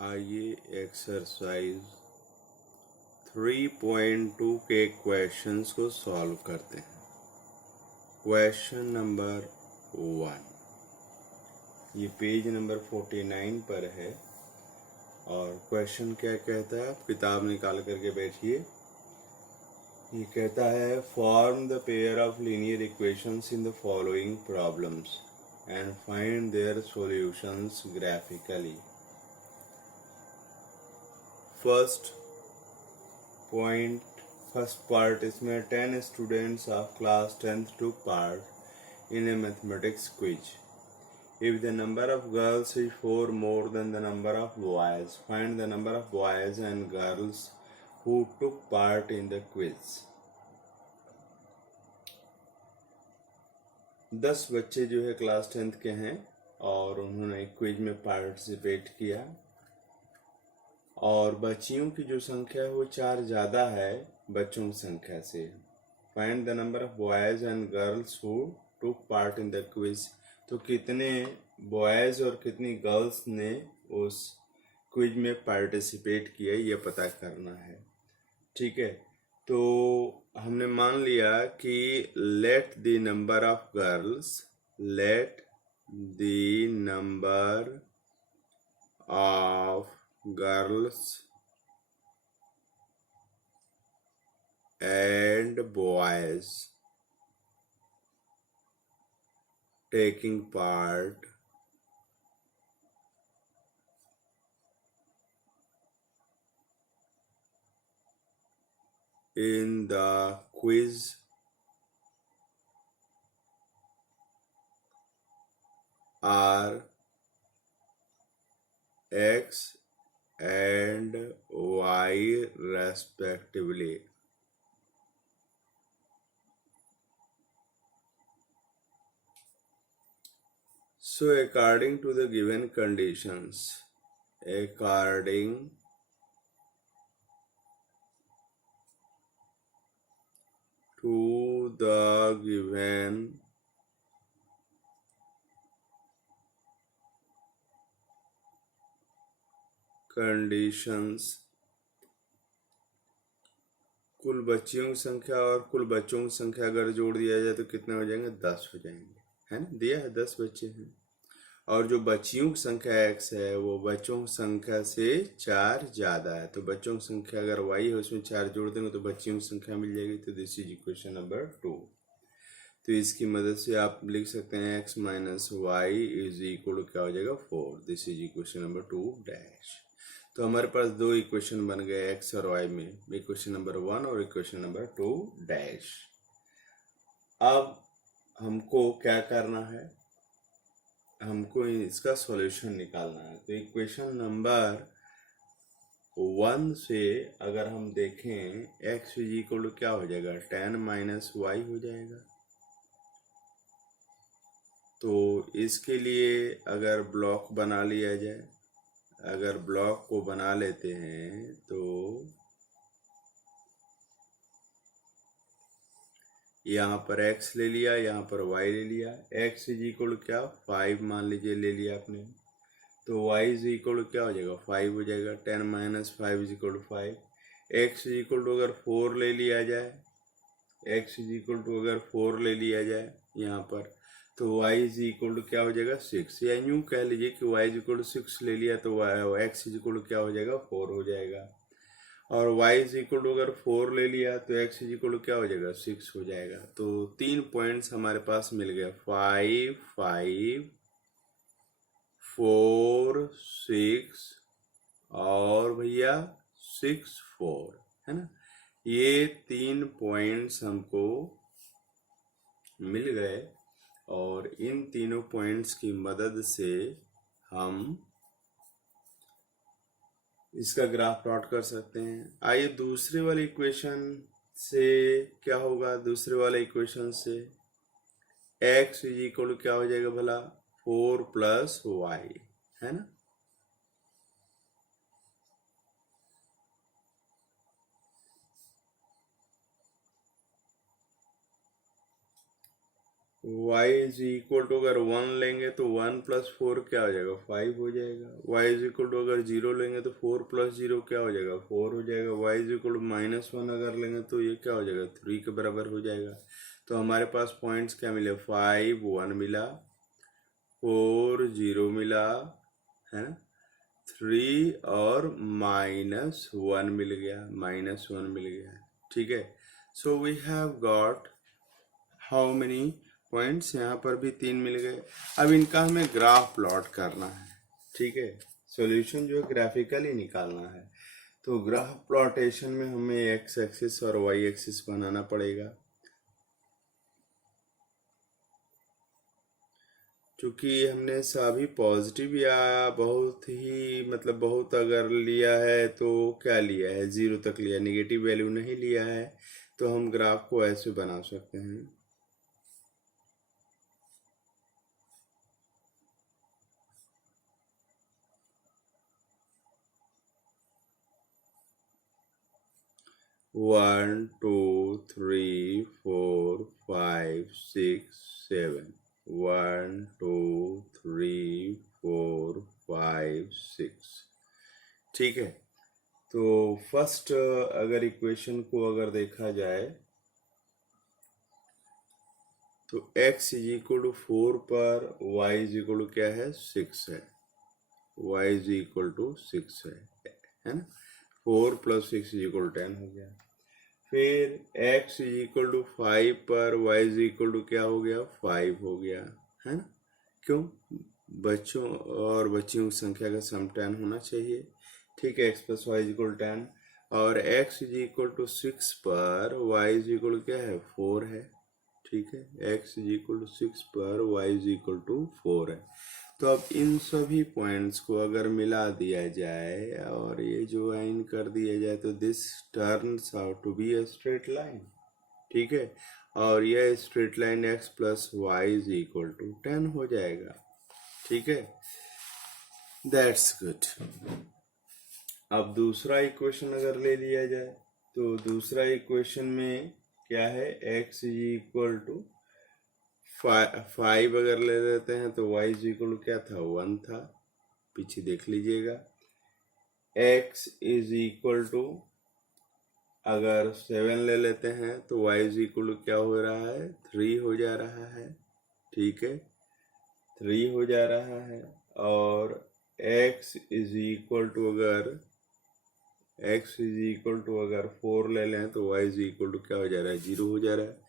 आइए एक्सरसाइज 3.2 के क्वेश्चंस को सॉल्व करते हैं। क्वेश्चन नंबर 1, ये पेज नंबर 49 पर है और क्वेश्चन क्या कहता है, आप किताब निकाल करके बैठिए। ये कहता है form the pair of linear equations in the following problems and find their solutions graphically. First part इसमें 10 students of class 10th took part in a mathematics quiz. If the number of girls is 4 more than the number of boys, find the number of boys and girls who took part in the quiz. 10 बच्चे जो है class 10th के हैं और उन्होंने quiz में participate किया और बच्चियों की जो संख्या है वो 4 ज़्यादा है बच्चों की संख्या से। Find the number of boys and girls who took part in the quiz. तो कितने बॉयज़ और कितनी गर्ल्स ने उस क्विज में पार्टिसिपेट किया ये पता करना है। ठीक है, तो हमने मान लिया कि let the number of girls and boys taking part in the quiz are X and Y respectively. So according to the given conditions, कुल बच्चियों की संख्या और कुल बच्चों की संख्या अगर जोड़ दिया जाए तो कितने हो जाएंगे? 10 हो जाएंगे, है ना। दिया है 10 बच्चे हैं और जो बच्चियों की संख्या x है वो बच्चों की संख्या से 4 ज़्यादा है। तो बच्चों की संख्या अगर y है उसमें 4 जोड़ देंगे तो बच्चियों की संख्या मिल जाएगी। तो दिस इज इक्वेशन नंबर 2। तो इसकी मदद से आप लिख सकते हैं x minus y is equal क्या हो जाएगा? 4। This is equation number 2 dash. तो हमारे पास दो इक्वेशन बन गए x और y में, इक्वेशन नंबर 1 और इक्वेशन नंबर 2 डैश। अब हमको क्या करना है? हमको इसका सॉल्यूशन निकालना है। तो इक्वेशन नंबर 1 से अगर हम देखें x इज इक्वल टू क्या हो जाएगा? 10 माइनस वाई हो जाएगा। तो इसके लिए अगर ब्लॉक बना लिया जाए, अगर ब्लॉक को बना लेते हैं तो यहाँ पर x ले लिया, यहाँ पर y ले लिया। x इज इक्वल क्या? 5 मान लीजिए ले लिया आपने, तो y इज इक्वल क्या हो जाएगा? 5 हो जाएगा। 10 minus 5 is equal to 5। x is equal to अगर 4 ले लिया जाए, x इज इक्वल टू अगर 4 ले लिया जाए यहाँ पर, तो y इज इक्वल टू क्या हो जाएगा? 6। या यूँ कह लीजिए कि y इज इक्वल टू 6 ले लिया तो x इज इक्वल टू क्या हो जाएगा? 4 हो जाएगा। और y इज इक्वल टू अगर 4 ले लिया तो x इज इक्वल टू क्या हो जाएगा? 6 हो जाएगा। तो 3 पॉइंट्स हमारे पास मिल गए, 5 5 4 6 और भैया 6 4, है ना। ये 3 पॉइंट्स हमको मिल गए और इन तीनों पॉइंट्स की मदद से हम इसका ग्राफ प्लॉट कर सकते हैं। आइए दूसरे वाले इक्वेशन से क्या होगा? दूसरे वाले इक्वेशन से x इज इक्वल क्या हो जाएगा भला? 4 प्लस वाई, है ना। y इज इक्वल टू अगर 1 लेंगे तो 1 प्लस 4 क्या हो जाएगा, 5 हो जाएगा। y इज इक्वल टू अगर 0 लेंगे तो 4 प्लस 0 क्या हो जाएगा, 4 हो जाएगा। y इज इक्वल टू -1 अगर लेंगे तो ये क्या हो जाएगा, 3 के बराबर हो जाएगा। तो हमारे पास पॉइंट्स क्या मिले, 5 1 मिला, 4 0 मिला, है ना, 3 और -1 मिल गया, -1 मिल गया। ठीक है, so we have got how many points, यहाँ पर भी 3 मिल गए। अब इनका हमें ग्राफ प्लॉट करना है। ठीक है, सॉल्यूशन जो है ग्राफिकली निकालना है। तो ग्राफ प्लॉटेशन में हमें एक्स एक्सिस और वाई एक्सिस बनाना पड़ेगा। क्योंकि हमने सभी पॉजिटिव या बहुत ही मतलब बहुत अगर लिया है तो क्या लिया है, 0 तक लिया, नेगेटिव वैल्यू नहीं लिया है, तो हम ग्राफ को ऐसे बना सकते हैं। One two three four five six seven, 1 2 3 4 5 6। ठीक है, तो फर्स्ट अगर इक्वेशन को अगर देखा जाए तो x इज इक्वल टू 4 पर y इज इक्वल टू क्या है, 6 है। y इज इक्वल टू 6 है ना। 4 प्लस 6 इज इक्वल टू 10 हो गया। फिर x इज इक्वल टू 5 पर y इज इक्वल टू क्या हो गया, 5 हो गया, है ना। क्यों, बच्चों और बच्चियों की संख्या का सम 10 होना चाहिए। ठीक है, x plus y is equal 10 और x इज इक्वल टू 6 पर y इज इक्वल क्या है, 4 है। ठीक है, x इज इक्वल टू 6 पर y इज इक्वल टू 4 है। तो अब इन सभी पॉइंट्स को अगर मिला दिया जाए और ये ज्वाइन कर दिया जाए तो this turns out to be a straight line. ठीक है, और यह straight line x plus y is equal to 10 हो जाएगा। ठीक है, दैट्स गुड। अब दूसरा इक्वेशन अगर ले लिया जाए तो दूसरा इक्वेशन में क्या है, x इज इक्वल टू 5 अगर ले लेते हैं तो y इज इक्वल टू क्या था, 1 था। पीछे देख लीजिएगा। x इज इक्वल टू अगर 7 ले लेते हैं तो y इज इक्वल टू क्या हो रहा है, 3 हो जा रहा है। ठीक है, 3 हो जा रहा है। और x इज इक्वल टू अगर 4 ले लें तो y इज इक्वल टू क्या हो जा रहा है, 0 हो जा रहा है।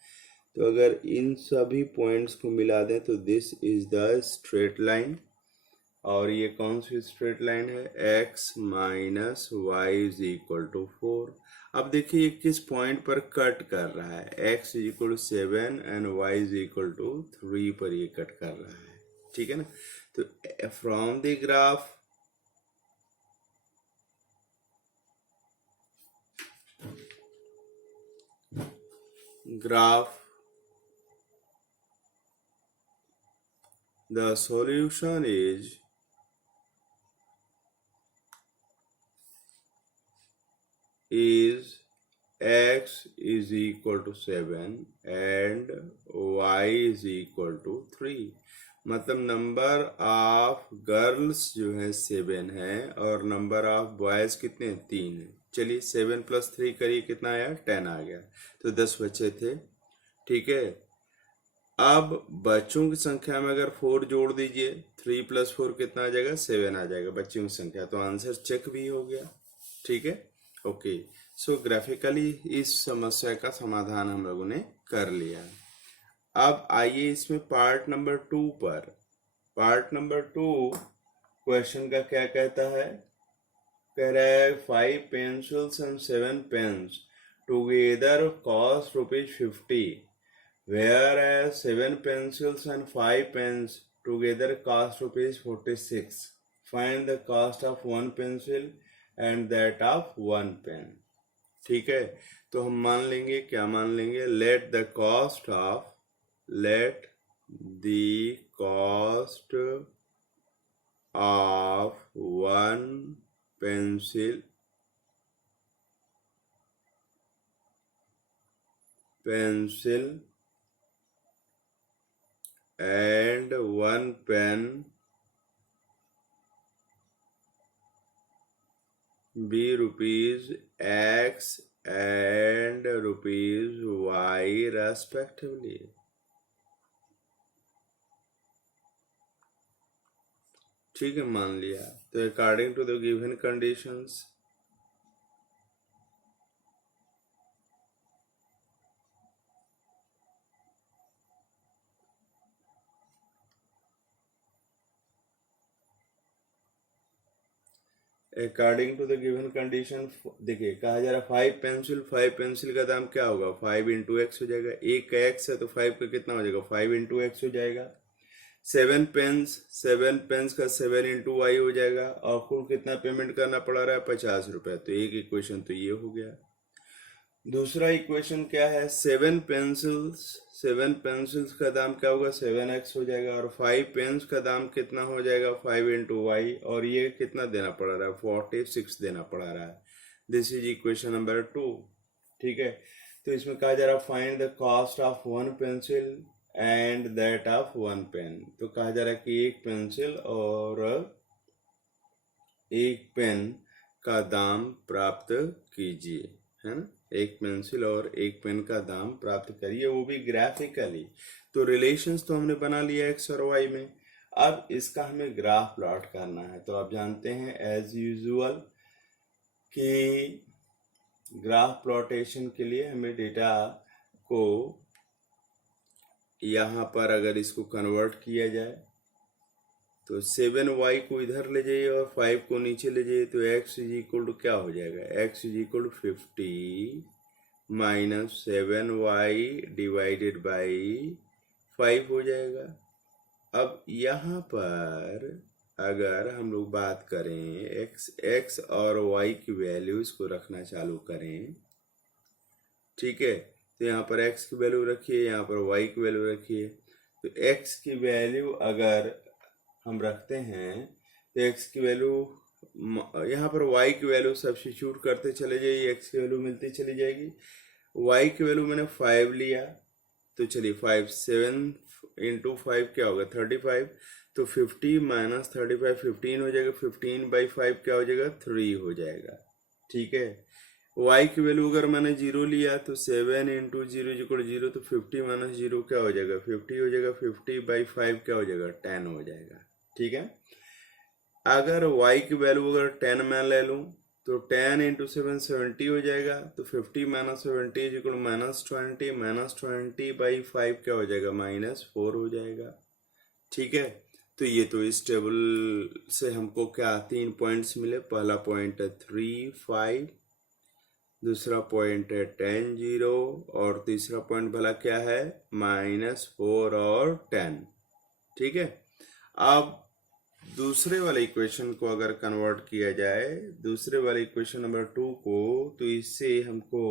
तो अगर इन सभी पॉइंट्स को मिला दें तो this is the straight line. और ये कौन सी स्ट्रेट लाइन है, x minus y is equal to 4। अब देखिए किस पॉइंट पर कट कर रहा है, x is equal to 7 and y is equal to 3 पर ये कट कर रहा है। ठीक है ना, तो from the graph the solution is x is equal to 7 and y is equal to 3। मतलब नंबर ऑफ गर्ल्स जो है 7 है और नंबर ऑफ बॉयज कितने हैं, 3 है। चलिए 7 प्लस 3 करिए, कितना आया, 10 आ गया। तो 10 बच्चे थे। ठीक है, अब बच्चों की संख्या में अगर 4 जोड़ दीजिए, 3 प्लस 4 कितना आ जाएगा, 7 आ जाएगा बच्चों की संख्या। तो आंसर चेक भी हो गया। ठीक है, ओके। सो ग्राफिकली इस समस्या का समाधान हम लोगों ने कर लिया। अब आइए इसमें पार्ट नंबर 2 पर। पार्ट नंबर 2 क्वेश्चन का क्या कहता है, कह रहा है 5 pencils and 7 pens together cost ₹50, whereas 7 pencils and 5 pens together cost ₹46. Find the cost of one pencil and that of one pen। ठीक है, तो हम मान लेंगे, क्या मान लेंगे, let the cost of one pencil and 1 pen, B rupees X and rupees Y respectively. ठीक है, मान लिया। तो according to the given conditions according to the given condition, देखिए कहा जा रहा 5 पेंसिल का दाम क्या होगा, 5 × x हो जाएगा। एक का x है तो 5 का कितना हो जाएगा, 5 × x हो जाएगा। 7 पेन्स का 7 × y हो जाएगा। और कुल कितना पेमेंट करना पड़ा रहा है, 50 रुपये। तो एक इक्वेशन तो ये हो गया। दूसरा इक्वेशन क्या है, 7 पेंसिल्स का दाम क्या होगा, 7x हो जाएगा। और 5 पेन्स का दाम कितना हो जाएगा, 5 × y। और ये कितना देना पड़ रहा है, 46 देना पड़ा रहा है। This is equation number 2। ठीक है, तो इसमें कहा जा रहा है find the cost of 1 pencil and that of 1 pen. तो कहा जा रहा है कि एक पेंसिल और एक पेन का दाम प्राप्त कीजिए, है ना। एक पेंसिल और एक पेन का दाम प्राप्त करिए, वो भी ग्राफिकली। तो रिलेशंस तो हमने बना लिया एक्स और वाई में। अब इसका हमें ग्राफ प्लॉट करना है। तो आप जानते हैं एज यूजुअल कि ग्राफ प्लॉटेशन के लिए हमें डेटा को यहाँ पर अगर इसको कन्वर्ट किया जाए तो 7y को इधर ले जाइए और 5 को नीचे ले जाइए, तो x इज इक्वल टू क्या हो जाएगा, x is equal to 50 minus 7y divided by 5 हो जाएगा। अब यहाँ पर अगर हम लोग बात करें x और y की वैल्यूज को रखना चालू करें, ठीक है, तो यहाँ पर x की वैल्यू रखिए, यहाँ पर y की वैल्यू रखिए। तो x की वैल्यू अगर हम रखते हैं तो x की वैल्यू, यहाँ पर y की वैल्यू सब्स्टिट्यूट करते चले जाइए, x की वैल्यू मिलती चली जाएगी। y की वैल्यू मैंने 5 लिया, तो चलिए 5 7 × 5 क्या होगा, 35। तो 50 माइनस 35 15 हो जाएगा। 15/5 क्या हो जाएगा, 3 हो जाएगा। ठीक है, y की वैल्यू अगर मैंने 0 लिया तो 7 × 0 = 0। तो 50 माइनस 0 क्या हो जाएगा, 50 हो जाएगा। 50/5 क्या हो जाएगा, 10 हो जाएगा। ठीक है, अगर y की वैल्यू अगर 10 मैं ले लूं तो 10 × 7 70 हो जाएगा। तो 50 माइनस 70 = -20। -20/5 क्या हो जाएगा, -4 हो जाएगा। ठीक है, तो ये तो इस टेबल से हमको क्या 3 पॉइंट्स मिले। पहला पॉइंट है 3 5, दूसरा पॉइंट है 10 0, और तीसरा पॉइंट भला क्या है, -4 और 10। ठीक है, अब दूसरे वाले इक्वेशन को अगर कन्वर्ट किया जाए, दूसरे वाले इक्वेशन नंबर 2 को, तो इससे हमको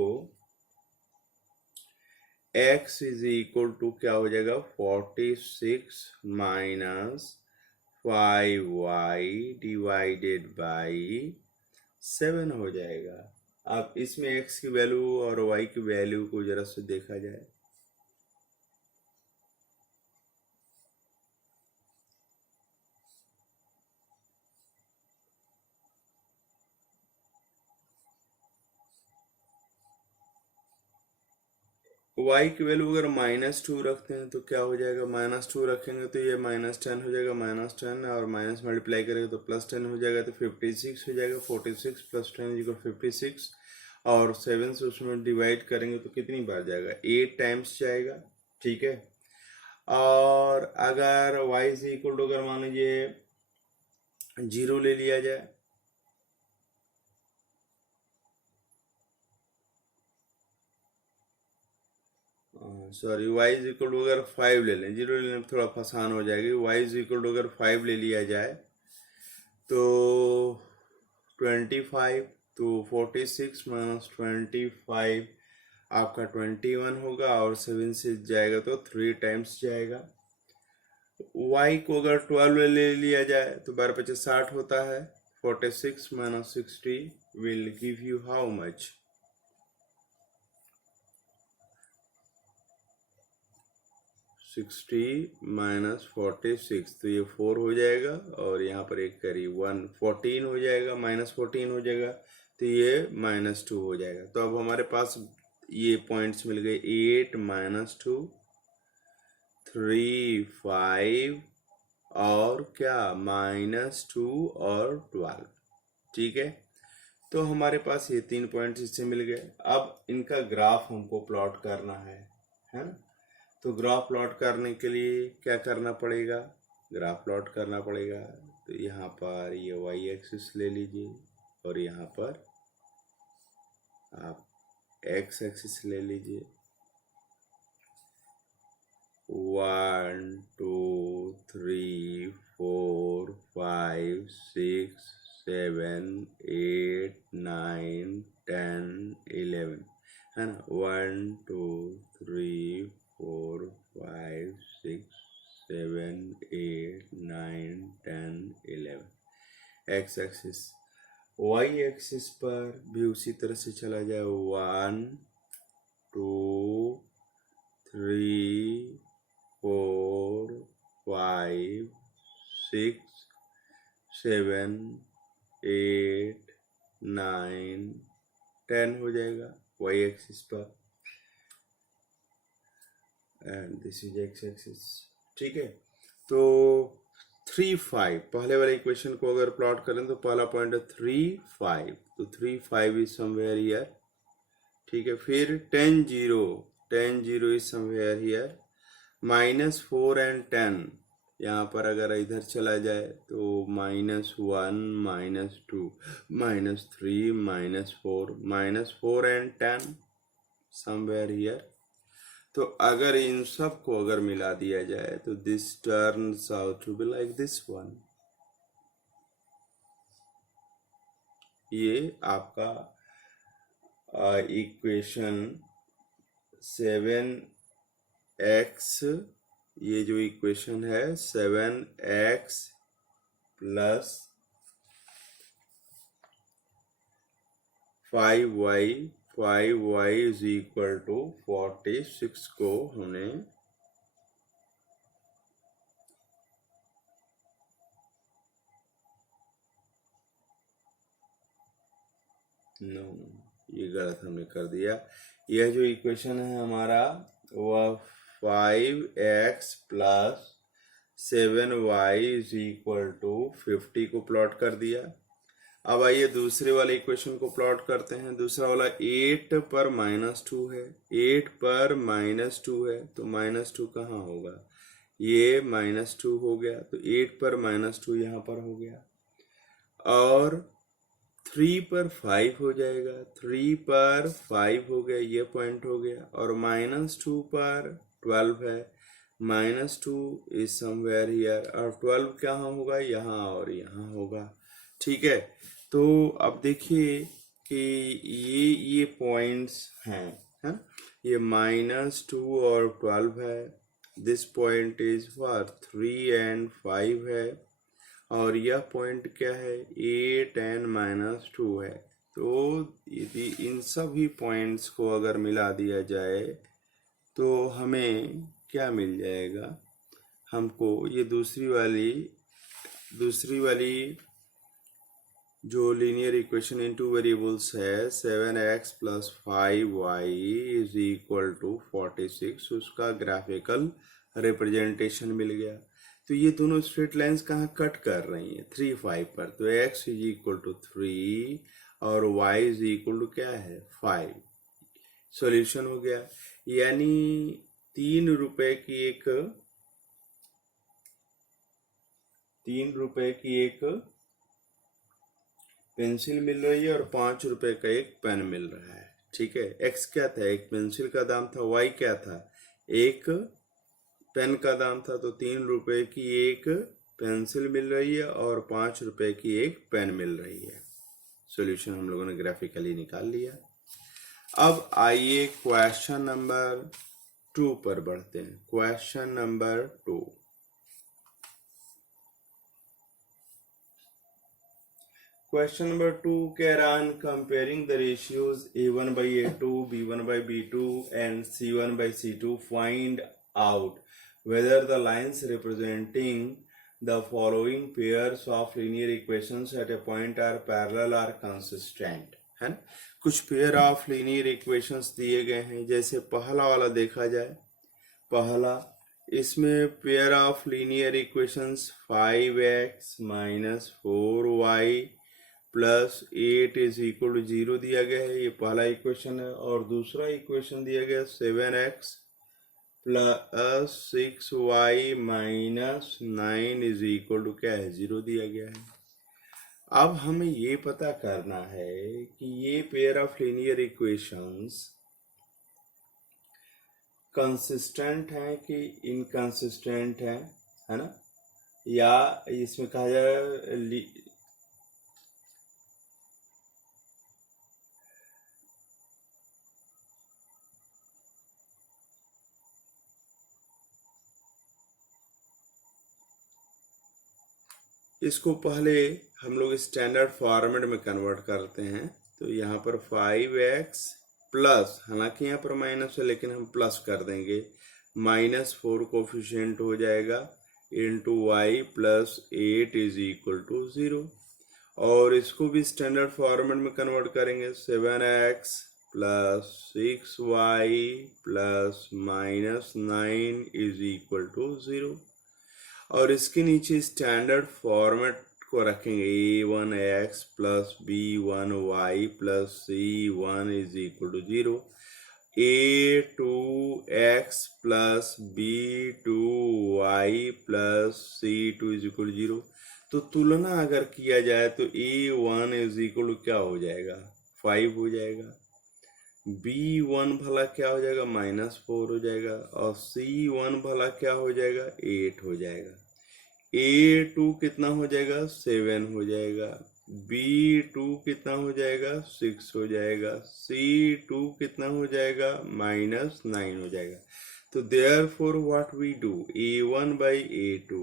x इज इक्वल टू क्या हो जाएगा, 46 माइनस 5y डिवाइडेड बाई 7 हो जाएगा। अब इसमें x की वैल्यू और y की वैल्यू को जरा से देखा जाए। y की वैल्यू अगर -2 रखते हैं तो क्या हो जाएगा, -2 रखेंगे तो ये -10 हो जाएगा। -10 और माइनस मल्टीप्लाई करेंगे तो +10 हो जाएगा। तो 56 हो जाएगा। 46 + 10 = 56। और 7 से उसमें डिवाइड करेंगे तो कितनी बार जाएगा, 8 टाइम्स जाएगा। ठीक है, और अगर y इज इक्वल टू अगर मान लीजिए 0 ले लिया जाए, sorry y is equal to अगर 5 ले लें, 0 लेने में थोड़ा आसान हो जाएगी। y इज इक्वल टू अगर 5 ले लिया जाए तो 25, तो 46 माइनस 25 आपका 21 होगा। और 7 से जाएगा तो 3 टाइम्स जाएगा। y को अगर 12 ले लिया जाए तो 12×5 = 60 होता है। 46 minus 60 will give you how much, 60 minus 46, तो ये 4 हो जाएगा और यहाँ पर एक करी 1, 14 हो जाएगा, माइनस 14 हो जाएगा, तो ये -2 हो जाएगा। तो अब हमारे पास ये पॉइंट्स मिल गए 8 -2, 3 5 और क्या -2 और 12। ठीक है, तो हमारे पास ये 3 पॉइंट्स इससे मिल गए। अब इनका ग्राफ हमको प्लॉट करना है ना। तो ग्राफ प्लॉट करने के लिए क्या करना पड़ेगा, ग्राफ प्लॉट करना पड़ेगा। तो यहाँ पर ये वाई एक्सिस ले लीजिए और यहाँ पर आप एक्स एक्सिस ले लीजिए। 1 2 3 4 5 6 7 8 9 10 11 है ना। 1 2 3 4 5 6 7 8 9 10 11 एक्स एक्सिस। वाई एक्सिस पर भी उसी तरह से चला जाए। 1 2 3 4 5 6 7 8 9 10 हो जाएगा वाई एक्सिस पर, and this is x axis. ठीक है, तो 3 5 पहले वाले इक्वेशन को अगर प्लॉट करें तो पहला पॉइंट है 3 5, तो 3 5 इज समवेयर हियर। ठीक है, फिर 10 0 इज समवेयर हियर। -4 एंड 10 यहाँ पर अगर इधर चला जाए तो -1 -2 -3 -4 एंड 10 समवेयर हियर। तो अगर इन सब को अगर मिला दिया जाए तो this turns out to be like this one. ये आपका इक्वेशन 7x, ये जो इक्वेशन है 7x plus 5y is equal to 46 को हमने ये गलत हमने कर दिया। यह जो इक्वेशन है हमारा वह 5x plus 7y is equal to 50 को प्लॉट कर दिया। अब आइए दूसरे वाले इक्वेशन को प्लॉट करते हैं। दूसरा वाला 8 पर -2 है, 8 पर -2 है, तो -2 कहाँ होगा, ये -2 हो गया, तो 8 पर -2 यहाँ पर हो गया, और 3 पर 5 हो जाएगा, 3 पर 5 हो गया, ये पॉइंट हो गया, और -2 पर 12 है, -2 इज समवेयर हियर, और 12 कहाँ होगा, यहाँ और यहाँ होगा। ठीक है, तो अब देखिए कि ये पॉइंट्स हैं, है ये -2 और 12 है, this point is for 3 and 5 है, और यह पॉइंट क्या है 8 एंड -2 है। तो यदि इन सभी पॉइंट्स को अगर मिला दिया जाए तो हमें क्या मिल जाएगा, हमको ये दूसरी वाली जो linear equation in two variables है 7x plus 5y is equal to 46, उसका ग्राफिकल रिप्रेजेंटेशन मिल गया। तो ये दोनों स्ट्रेट लाइंस कहाँ कट कर रही हैं 3 5 पर, तो x इज इक्वल टू 3 और y इज इक्वल टू क्या है 5। सॉल्यूशन हो गया, यानी 3 रुपए की एक पेंसिल मिल रही है और 5 रुपए का एक पेन मिल रहा है। ठीक है, x क्या था, एक पेंसिल का दाम था, y क्या था, एक पेन का दाम था, तो 3 रुपए की एक पेंसिल मिल रही है और 5 रुपए की एक पेन मिल रही है। सॉल्यूशन हम लोगों ने ग्राफिकली निकाल लिया। अब आइए क्वेश्चन नंबर 2 पर बढ़ते हैं। क्वेश्चन नंबर 2, क्वेश्चन नंबर 2 कह रहा है comparing the ratios a1 by a2, b1 by b2 and c1 by c2, find out whether the lines representing the following pairs of linear equations at a point are parallel or consistent, है ना। कुछ pair of linear equations दिए गए हैं, जैसे पहला वाला देखा जाए। पहला, इसमें pair of linear equations 5x minus 4y plus 8 is equal to 0 दिया गया है, ये पहला इक्वेशन है। और दूसरा इक्वेशन दिया गया 7x plus 6y minus 9 is equal to क्या है, 0 दिया गया है। अब हमें ये पता करना है कि ये pair of linear equations consistent हैं कि इनकंसिस्टेंट हैं, है ना। या इसमें कहा जाए इसको पहले हम लोग स्टैंडर्ड फॉर्मेट में कन्वर्ट करते हैं। तो यहाँ पर 5x प्लस, हालांकि यहाँ पर माइनस है लेकिन हम प्लस कर देंगे, माइनस 4 कोफिशिएंट हो जाएगा into y plus 8 is equal to 0। और इसको भी स्टैंडर्ड फॉर्मेट में कन्वर्ट करेंगे, 7x plus 6y plus minus 9 is equal to 0। और इसके नीचे स्टैंडर्ड फॉर्मेट को रखेंगे, a1x plus b1y plus c1 is equal to 0, a2x plus b2y plus c2 is equal to 0। तो तुलना अगर किया जाए तो a1 इज इक्वल टू क्या हो जाएगा, 5 हो जाएगा। b1 भला क्या हो जाएगा, -4 हो जाएगा। और c1 भला क्या हो जाएगा, 8 हो जाएगा। a2 कितना हो जाएगा, 7 हो जाएगा। b2 कितना हो जाएगा, 6 हो जाएगा। c2 कितना हो जाएगा, -9 हो जाएगा। तो therefore what we do, a1 by a2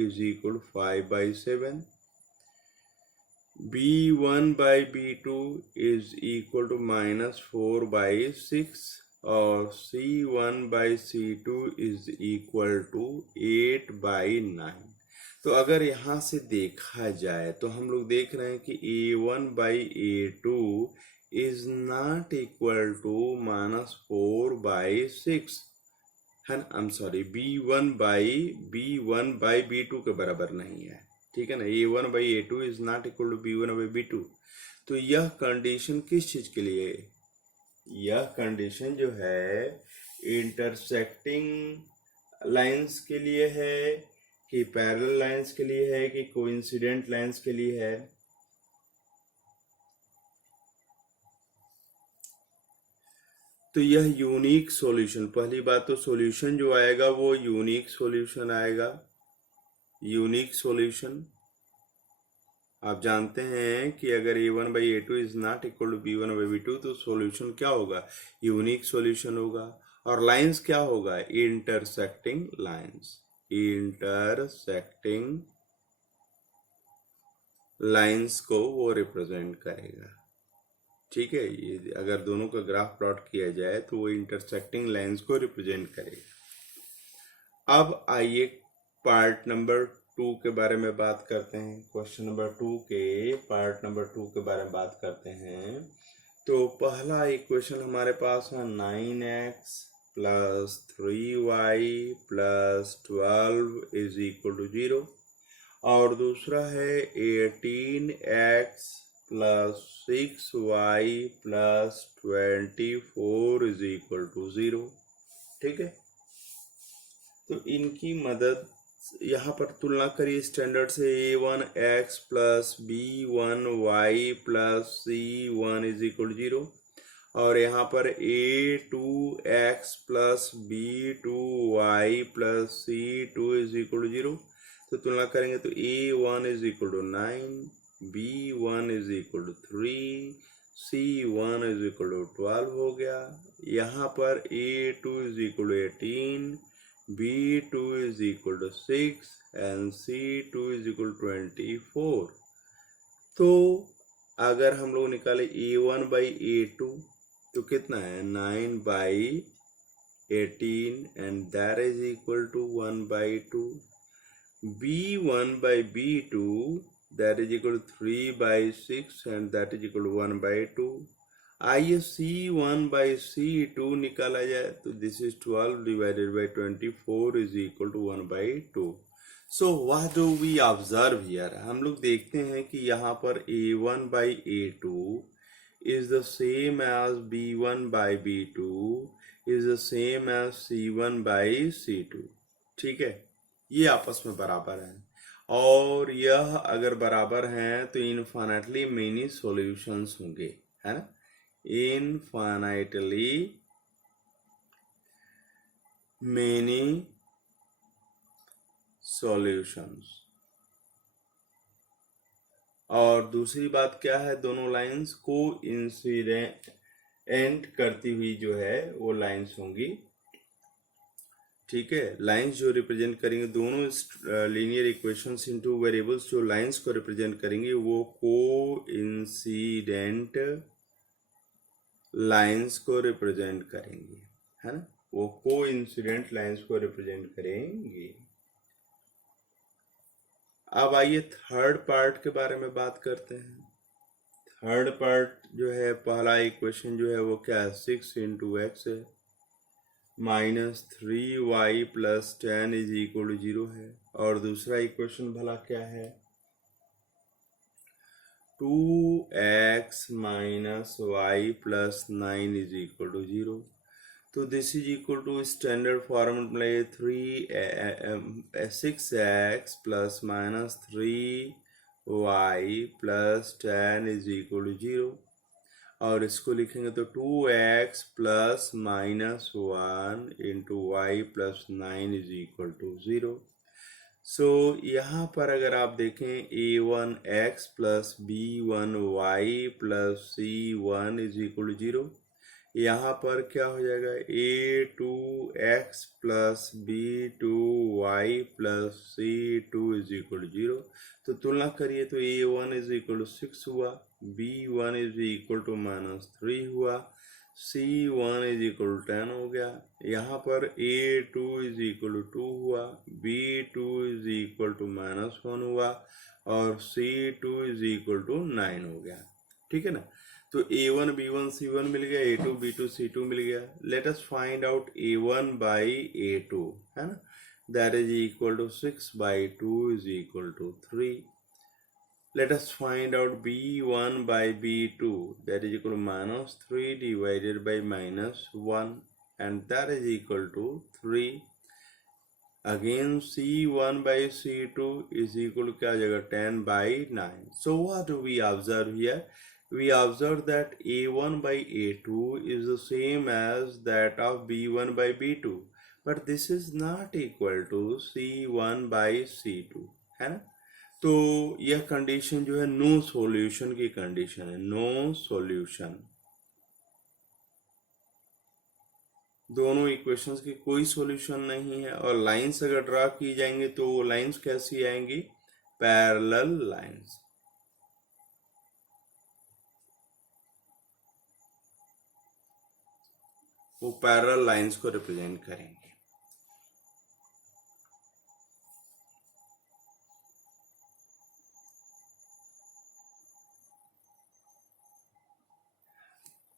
is equal to 5 by 7, b1 by b2 is equal to -4 by 6 और c1 by c2 is equal to 8 by 9। तो अगर यहाँ से देखा जाए तो हम लोग देख रहे हैं कि a1 by a2 is not equal to -4 by 6, है ना। I'm sorry, b1 by b2 के बराबर नहीं है, ठीक है ना। a1 by a2 is not equal to b1 by b2। तो यह कंडीशन किस चीज के लिए है, यह कंडीशन जो है इंटरसेक्टिंग लाइंस के लिए है कि पैरेलल लाइंस के लिए है कि कोइंसिडेंट लाइंस के लिए है। तो यह यूनिक सॉल्यूशन, पहली बात तो सॉल्यूशन जो आएगा वो यूनिक सॉल्यूशन आएगा। यूनिक सॉल्यूशन आप जानते हैं कि अगर a1 by a2 is not equal to b1 by b2 तो सॉल्यूशन क्या होगा, यूनिक सॉल्यूशन होगा। और लाइंस क्या होगा, इंटरसेक्टिंग लाइंस। इंटरसेक्टिंग लाइंस को वो रिप्रेजेंट करेगा, ठीक है। ये अगर दोनों का ग्राफ प्लॉट किया जाए तो वो इंटरसेक्टिंग लाइंस को रिप्रेजेंट करेगा। अब आइए पार्ट नंबर 2 के बारे में बात करते हैं। क्वेश्चन नंबर 2 के पार्ट नंबर 2 के बारे में बात करते हैं। तो पहला इक्वेशन हमारे पास है 9x plus 3y plus 12 is equal to 0। और दूसरा है 18x plus 6y plus 24 is equal to 0, ठीक है। तो इनकी मदद यहाँ पर तुलना करिए स्टैंडर्ड से, a1x plus b1y plus c1 is equal to 0। और यहाँ पर a2x plus b2y plus c2 is equal to 0। तो तुलना करेंगे तो a1 is equal to 9, b1 is equal to 3, c1 is equal to 12 हो गया। यहाँ पर a2 is equal to 18, b2 is equal to 6 and c2 is equal to 24। तो अगर हम लोग निकाले a1 by a2 तो कितना है, 9 by 18 and that is equal to 1 by 2. B1 by B2 that is equal to 3 by 6 and that is equal to 1 by 2. आइए C1 by C2 निकाला जाए तो this is 12 divided by 24 is equal to 1 by 2. So what do we observe here, हम लोग देखते हैं कि यहाँ पर A1 by A2 is the same as B1 by B2 is the same as C1 by C2. ठीक है, ये आपस में बराबर हैं और यह अगर बराबर हैं तो इनफाइनाइटली मेनी सॉल्यूशंस होंगे, है ना, इनफाइनाइटली मेनी सॉल्यूशंस. और दूसरी बात क्या है, दोनों लाइंस को इंसिडेंट करती हुई जो है वो लाइंस होंगी. ठीक है, लाइंस जो रिप्रेजेंट करेंगे दोनों लीनियर इक्वेशंस इनटू वेरिएबल्स जो लाइंस को रिप्रेजेंट करेंगे वो को इंसिडेंट लाइंस को रिप्रेजेंट करेंगे, है ना, वो को इंसिडेंट लाइंस को रिप्रेजेंट करेंगे. अब आइए थर्ड पार्ट के बारे में बात करते हैं. थर्ड पार्ट जो है, पहला इक्वेशन जो है वो क्या है, 6 इंटू एक्स है minus 3y plus 10 is equal to 0 है. और दूसरा इक्वेशन भला क्या है, 2x minus y plus 9 is equal to 0. तो this is equal to standard form में 6x plus minus 3y plus 10 is equal to 0. और इसको लिखेंगे तो 2x plus minus 1 into y plus 9 is equal to 0. So यहाँ पर अगर आप देखें a1x plus b1y plus c1 is equal to 0, यहाँ पर क्या हो जाएगा, a2x plus b2y plus c2 is equal to 0. तो तुलना करिए तो a1 इज इक्वल टू 6 हुआ, b1 is equal to minus 3 हुआ, c1 इज इक्वल टू 10 हो गया. यहाँ पर a2 इज इक्वल टू 2 हुआ, b2 is equal to minus 1 हुआ और c2 इज इक्वल टू 9 हो गया. ठीक है ना, तो a1 b1 c1 मिल गया, a2 b2 c2 मिल गया. Let us find out a1 by a2, है ना, that is equal to 6 by 2 is equal to 3. Let us find out b1 by b2, that is equal to minus 3 divided by minus 1 and that is equal to 3. Again c1 बाई c2 is equal to क्या हो जाएगा, 10 by 9. So what do we observe here, we observe that a1 by a2 is the same as that of b1 by b2, but this is not equal to c1 by c2, है ना. तो यह condition जो है no solution की condition है, no solution. दोनों equations की कोई सॉल्यूशन नहीं है. और लाइंस अगर ड्रा की जाएंगे तो लाइंस कैसी आएंगी, पैरेलल लाइंस. वो पैरेलल लाइंस को रिप्रेजेंट करेंगे.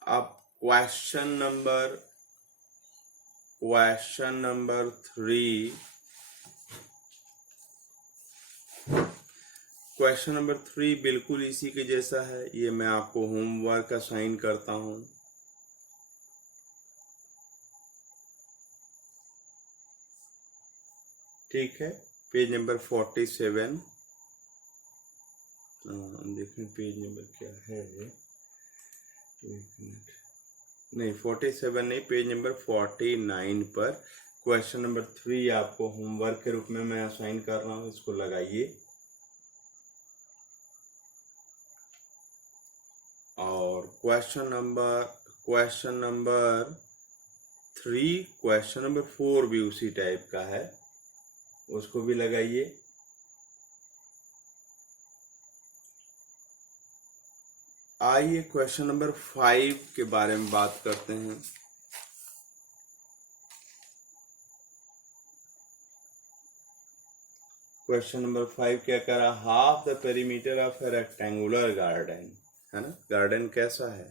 अब क्वेश्चन नंबर 3, क्वेश्चन नंबर 3 बिल्कुल इसी के जैसा है. ये मैं आपको होमवर्क असाइन करता हूं. ठीक है, पेज नंबर 47. देखें पेज नंबर क्या है, एक मिनट, नहीं 47 नहीं, पेज नंबर 49 पर क्वेश्चन नंबर 3 आपको होमवर्क के रूप में मैं असाइन कर रहा हूँ. इसको लगाइए और क्वेश्चन नंबर 3, क्वेश्चन नंबर 4 भी उसी टाइप का है, उसको भी लगाइए. आइए क्वेश्चन नंबर 5 के बारे में बात करते हैं. क्वेश्चन नंबर 5 क्या करा, half the perimeter of a rectangular garden, है ना। गार्डन कैसा है,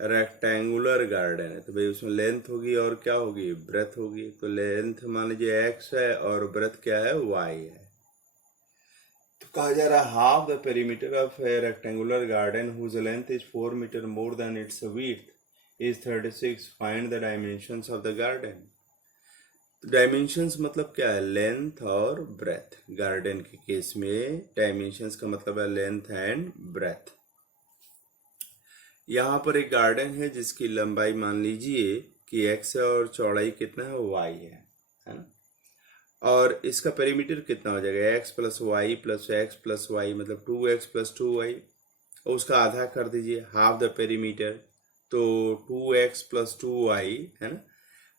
रेक्टेंगुलर गार्डन है, तो भाई उसमें लेंथ होगी और क्या होगी, ब्रेथ होगी। तो लेंथ मान लीजिए x है और ब्रेथ क्या है, y है। तो कहा जा रहा है half the perimeter of a rectangular garden whose length is 4 metre more than its width is 36, find the dimensions of the garden. Dimensions मतलब क्या है, लेंथ और ब्रेथ। गार्डन के केस में डायमेंशंस का मतलब है लेंथ एंड ब्रेथ। यहाँ पर एक गार्डन है जिसकी लंबाई मान लीजिए कि x है और चौड़ाई कितना है, y है ना। और इसका पेरीमीटर कितना हो जाएगा, x plus y plus x plus y, मतलब 2x प्लस 2y। उसका आधा कर दीजिए, हाफ द पेरीमीटर, तो 2x प्लस 2y, है ना।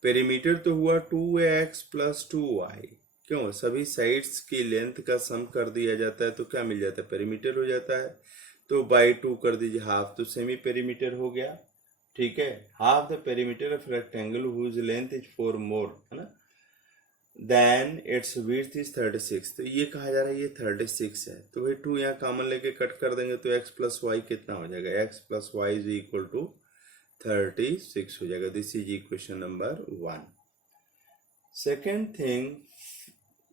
पेरीमीटर तो हुआ 2x प्लस 2y। क्यों, सभी साइड्स की लेंथ का सम कर दिया जाता है तो क्या मिल जाता है, पेरीमीटर हो जाता है। तो बाई 2 कर दीजिए, हाफ तो सेमी पेरीमीटर हो गया। ठीक है, half the perimeter of rectangle whose length is 4 more, है ना, देन इट्स विड्थ इज 36। तो ये कहा जा रहा है ये 36 है, तो भाई 2 यहाँ कॉमन लेके कट कर देंगे तो x प्लस वाई कितना हो जाएगा, x plus y is equal to 36 हो जाएगा। This is equation number 1। Second thing,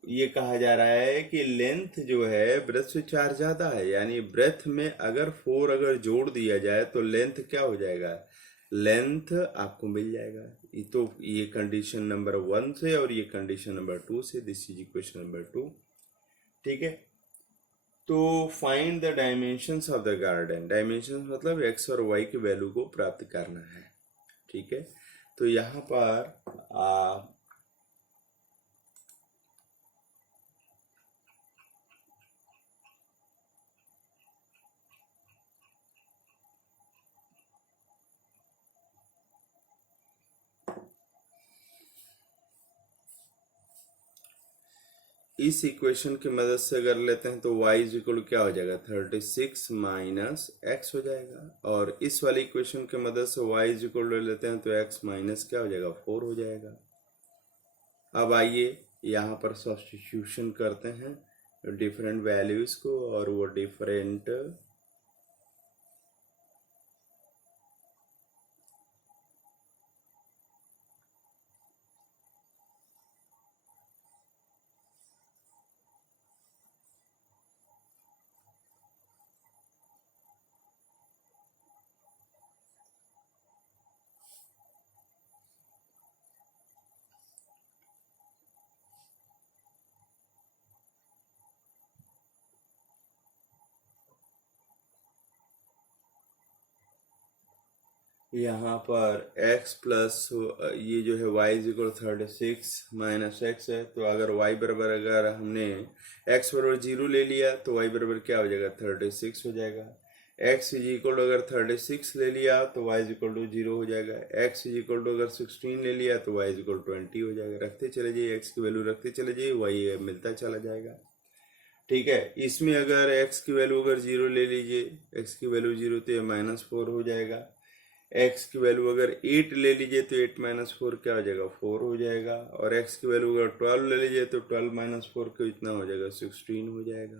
ये कहा जा रहा है कि लेंथ जो है ब्रेथ से 4 ज्यादा है, यानी ब्रेथ में अगर 4 अगर जोड़ दिया जाए तो लेंथ क्या हो जाएगा, लेंथ आपको मिल जाएगा। ये तो ये कंडीशन नंबर 1 से और ये कंडीशन नंबर 2 से, दिस इज इक्वेशन नंबर 2। ठीक है, तो find the dimensions of the garden. Dimensions मतलब x और y की वैल्यू को प्राप्त करना है। ठीक है, तो यहाँ पर इस इक्वेशन की मदद से अगर लेते हैं तो y इज इक्वल क्या हो जाएगा, 36 माइनस एक्स हो जाएगा। और इस वाली इक्वेशन की मदद से y इज इक्वल ले लेते हैं तो x माइनस क्या हो जाएगा, 4 हो जाएगा। अब आइए यहाँ पर सब्स्टिट्यूशन करते हैं डिफरेंट वैल्यूज को, और वो डिफरेंट यहाँ पर x प्लस ये जो है y is equal 36 minus x है, तो अगर y बराबर अगर हमने x बराबर 0 ले लिया तो y बराबर क्या हो जाएगा, 36 हो जाएगा। x इज इक्वल अगर 36 ले लिया तो y इज इक्वल टू 0 हो जाएगा। x इज इक्वल टू अगर 16 ले लिया तो y इज इक्वल 20 हो जाएगा। रखते चले जाइए, x की वैल्यू रखते चले जाइए, y मिलता चला जाएगा। ठीक है, इसमें अगर x की वैल्यू अगर 0 ले लीजिए, x की वैल्यू 0 तो ये -4 हो जाएगा। x की वैल्यू अगर 8 ले लीजिए तो 8 माइनस 4 क्या हो जाएगा, 4 हो जाएगा। और x की वैल्यू अगर 12 ले लीजिए तो 12 माइनस 4 को इतना हो जाएगा, 16 हो जाएगा।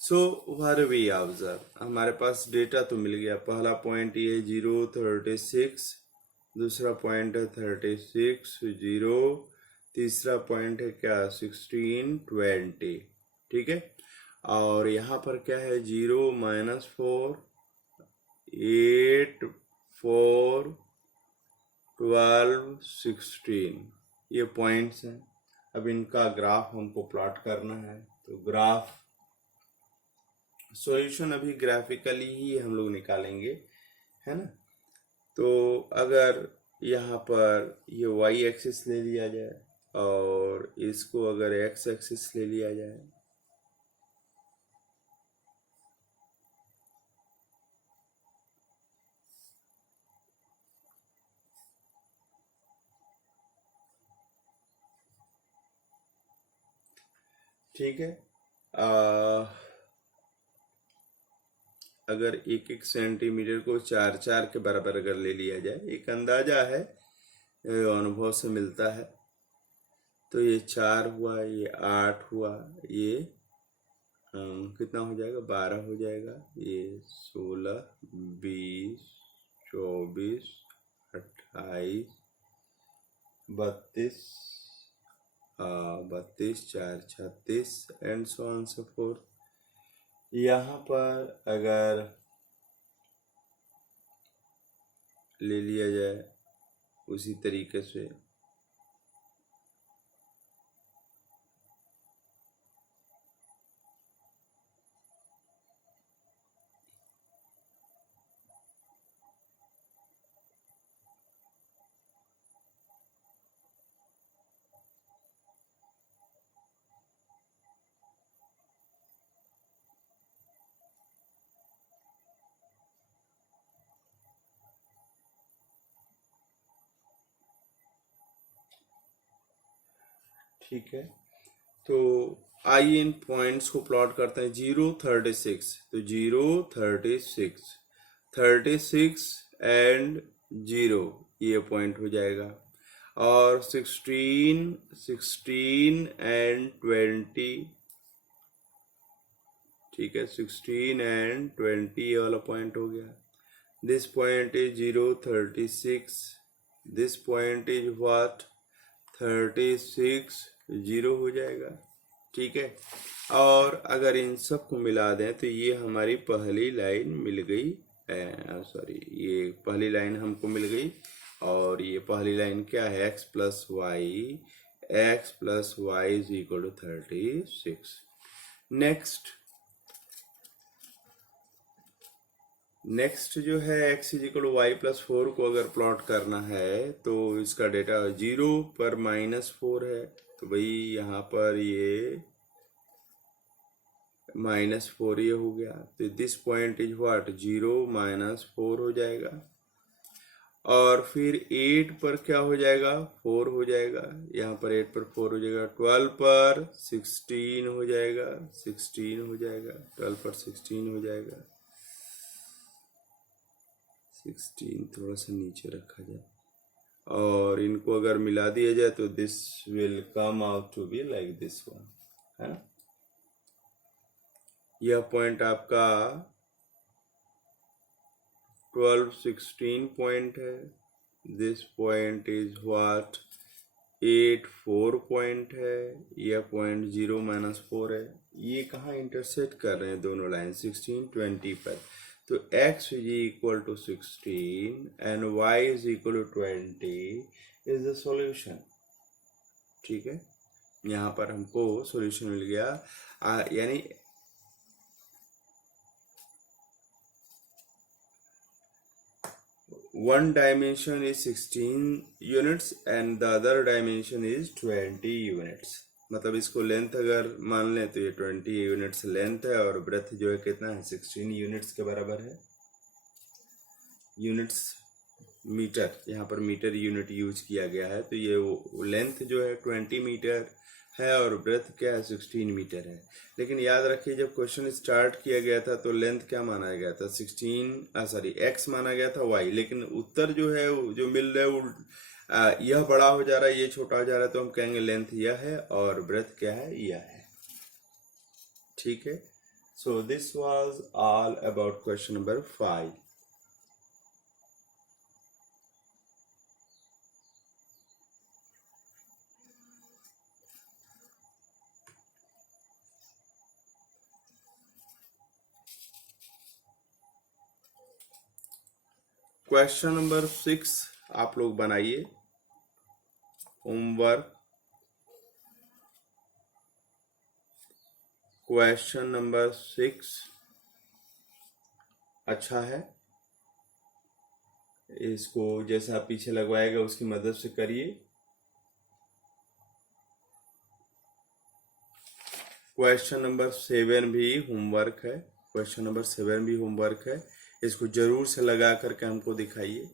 सो व्हाट वी ऑब्जर्व, हमारे पास डेटा तो मिल गया। पहला पॉइंट ये 0 36, दूसरा पॉइंट है 36 0, तीसरा पॉइंट है क्या 16 20। ठीक है, और यहाँ पर क्या है 0 -4 8 4 12 16, ये पॉइंट्स हैं। अब इनका ग्राफ हमको प्लॉट करना है, तो ग्राफ सॉल्यूशन अभी ग्राफिकली ही हम लोग निकालेंगे, है ना। तो अगर यहाँ पर ये y एक्सिस ले लिया जाए और इसको अगर x एक्सिस ले लिया जाए, ठीक है, अगर 1-1 सेंटीमीटर को 4-4 के बराबर अगर ले लिया जाए, एक अंदाजा है, अनुभव से मिलता है, तो ये 4 हुआ, ये 8 हुआ, ये कितना हो जाएगा, 12 हो जाएगा, ये 16, 20, 24, 28, 32, 32, 4, 36 and so on so fourth. यहाँ पर अगर ले लिया जाए उसी तरीके से, ठीक है। तो आइए इन पॉइंट्स को प्लॉट करते हैं। 0, 36, तो 0, 36, 36 एंड 0 ये पॉइंट हो जाएगा। और 16, 16 एंड 20, ठीक है, 16 एंड 20 ये वाला पॉइंट हो गया। This point is 0, 36, this point is what, 36, 0 हो जाएगा, ठीक है। और अगर इन सब को मिला दें तो ये हमारी पहली लाइन मिल गई, सॉरी, ये पहली लाइन हमको मिल गई। और ये पहली लाइन क्या है, x plus y, x plus y is equal to 36। Next जो है x is equal to y plus 4 को अगर प्लॉट करना है तो इसका डेटा 0 पर -4 है, तो भाई यहाँ पर ये -4 ये हो गया, तो दिस पॉइंट इज व्हाट, 0 -4 हो जाएगा। और फिर 8 पर क्या हो जाएगा, 4 हो जाएगा, यहाँ पर 8 पर 4 हो जाएगा। 12 पर 16 हो जाएगा, 16 हो जाएगा, 12 पर 16 हो जाएगा, 16 थोड़ा सा नीचे रखा जाए। और इनको अगर मिला दिया जाए तो this will come out to be like this one, है ना। यह पॉइंट आपका 12, 16 पॉइंट है। This point is what, 8, 4 point है। यह पॉइंट 0 -4 है। ये कहाँ इंटरसेक्ट कर रहे हैं दोनों लाइन, 16, 20 पर। तो x is equal to 16 and y is equal to 20 is the solution, ठीक है। यहाँ पर हमको सॉल्यूशन मिल गया, यानी one dimension is 16 units and the other dimension is 20 units। मतलब इसको लेंथ अगर मान लें तो ये 20 यूनिट्स लेंथ है और ब्रेथ जो है कितना है, 16 यूनिट्स के बराबर है। यूनिट्स मीटर, यहाँ पर मीटर यूनिट यूज किया गया है, तो ये लेंथ जो है 20 मीटर है और ब्रेथ क्या है, 16 मीटर है। लेकिन याद रखिए जब क्वेश्चन स्टार्ट किया गया था तो लेंथ क्या माना गया था, 16 एक्स माना गया था वाई, लेकिन उत्तर जो है जो मिल रहा है वो यह बड़ा हो जा रहा है, ये छोटा हो जा रहा है, तो हम कहेंगे लेंथ यह है और ब्रेथ क्या है, यह है, ठीक है। So this was all about question number 5। Question number 6 आप लोग बनाइए, होमवर्क। क्वेश्चन नंबर 6 अच्छा है, इसको जैसा पीछे लगवाएगा उसकी मदद से करिए। क्वेश्चन नंबर 7 भी होमवर्क है, क्वेश्चन नंबर 7 भी होमवर्क है, इसको जरूर से लगा करके हमको दिखाइए।